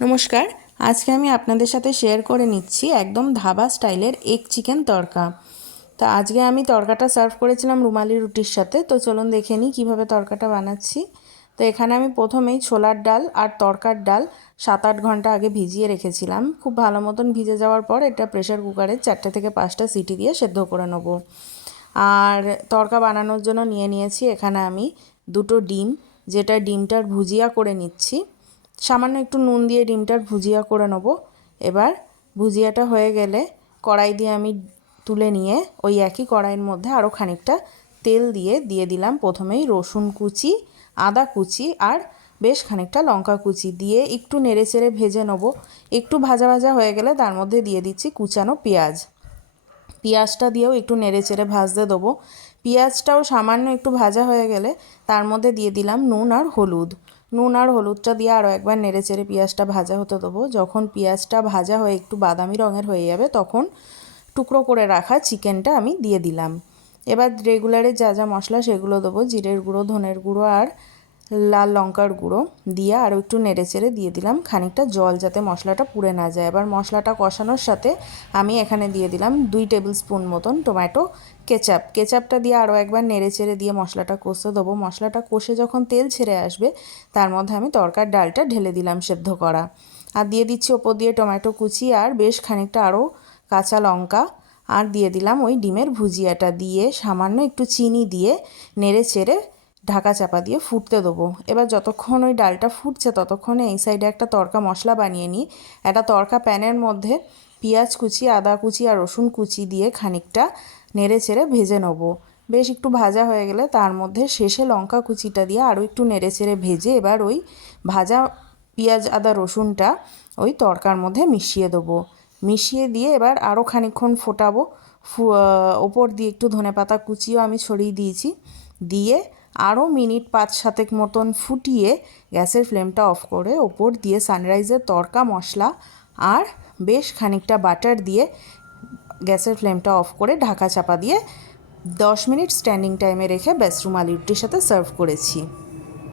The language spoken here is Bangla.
নমস্কার। আজকে আমি আপনাদের সাথে শেয়ার করে নিচ্ছি একদম ধাবা স্টাইলের এগ চিকেন তড়কা। তো আজকে আমি তড়কাটা সার্ভ করেছিলাম রুমালি রুটির সাথে। তো চলুন দেখে নিই কীভাবে তড়কাটা বানাচ্ছি। তো এখানে আমি প্রথমেই ছোলার ডাল আর তড়কার ডাল 7-8 ঘন্টা আগে ভিজিয়ে রেখেছিলাম। খুব ভালো মতন ভিজে যাওয়ার পর এটা প্রেশার কুকারে 4 থেকে 5টা সিটি দিয়ে সেদ্ধ করে নেব। আর তড়কা বানানোর জন্য নিয়ে নিয়েছি এখানে আমি 2টো ডিম, যেটা ডিমটার ভুজিয়া করে নিচ্ছি। সামান্য একটু নুন দিয়ে ডিমটার ভুজিয়া করে নেব। এবার ভুজিয়াটা হয়ে গেলে কড়াই দিয়ে আমি তুলে নিয়ে ওই একই কড়াইয়ের মধ্যে আরও খানিকটা তেল দিয়ে দিলাম প্রথমেই রসুন কুচি, আদা কুচি আর বেশ খানিকটা লঙ্কা কুচি দিয়ে একটু নেড়েচেড়ে ভেজে নেব। একটু ভাজা ভাজা হয়ে গেলে তার মধ্যে দিয়ে দিচ্ছি কুচানো পেঁয়াজ। পেঁয়াজটা দিয়েও একটু নেড়েচেড়ে ভাজতে দেবো। পেঁয়াজটাও সামান্য একটু ভাজা হয়ে গেলে তার মধ্যে দিয়ে দিলাম নুন আর হলুদ। নুন আর হলুদটা দিয়ে আরও একবার নেড়েচেড়ে পেঁয়াজটা ভাজা হতে দেবো। যখন পেঁয়াজটা ভাজা হয়ে একটু বাদামি রঙের হয়ে যাবে তখন টুকরো করে রাখা চিকেনটা আমি দিয়ে দিলাম। এবার রেগুলারে যা যা মশলা সেগুলো দেবো, জিরের গুঁড়ো, ধনের গুঁড়ো আর লাল লঙ্কার গুঁড়ো দিয়ে আরও একটু নেড়েচেড়ে দিয়ে দিলাম খানিকটা জল, যাতে মশলাটা পুড়ে না যায়। এবার মশলাটা কষানোর সাথে আমি এখানে দিয়ে দিলাম 2 টেবিল স্পুন মতন টমেটো কেচাপটা দিয়ে আরও একবার নেড়েচেড়ে দিয়ে মশলাটা কষতে দেবো। মশলাটা কষে যখন তেল ছেড়ে আসবে তার মধ্যে আমি তড়কার ডালটা ঢেলে দিলাম সেদ্ধ করা, আর দিয়ে দিচ্ছি ওপর দিয়ে টমেটো কুচি আর বেশ খানিকটা আরও কাঁচা লঙ্কা, আর দিয়ে দিলাম ওই ডিমের ভুজিয়াটা দিয়ে সামান্য একটু চিনি দিয়ে নেড়েচেড়ে ঢাকা চাপা দিয়ে ফুটতে দেবো। এবার যতক্ষণ ওই ডালটা ফুটছে ততক্ষণে এই সাইডে একটা তড়কা মশলা বানিয়ে নিই। একটা তড়কা প্যানের মধ্যে পেঁয়াজ কুচি, আদা কুচি আর রসুন কুচি দিয়ে খানিকটা নেড়েচেড়ে ভেজে নেবো। বেশ একটু ভাজা হয়ে গেলে তার মধ্যে শেষে লঙ্কা কুচিটা দিয়ে আরও একটু নেড়েচেড়ে ভেজে এবার ওই ভাজা পেঁয়াজ আদা রসুনটা ওই তড়কার মধ্যে মিশিয়ে দেবো। মিশিয়ে দিয়ে এবার আরও খানিকক্ষণ ফোটাবো। ওপর দিয়ে একটু ধনেপাতা কুচিও আমি ছড়িয়ে দিয়েছি। দিয়ে আরও মিনিট 5-7 মতন ফুটিয়ে গ্যাসের ফ্লেমটা অফ করে ওপর দিয়ে সানরাইজের তড়কা মশলা আর বেশ খানিকটা বাটার দিয়ে গ্যাসের ফ্লেমটা অফ করে ঢাকা চাপা দিয়ে 10 মিনিট স্ট্যান্ডিং টাইমে রেখে ব্যাস রুমালি রুটির সাথে সার্ভ করেছি।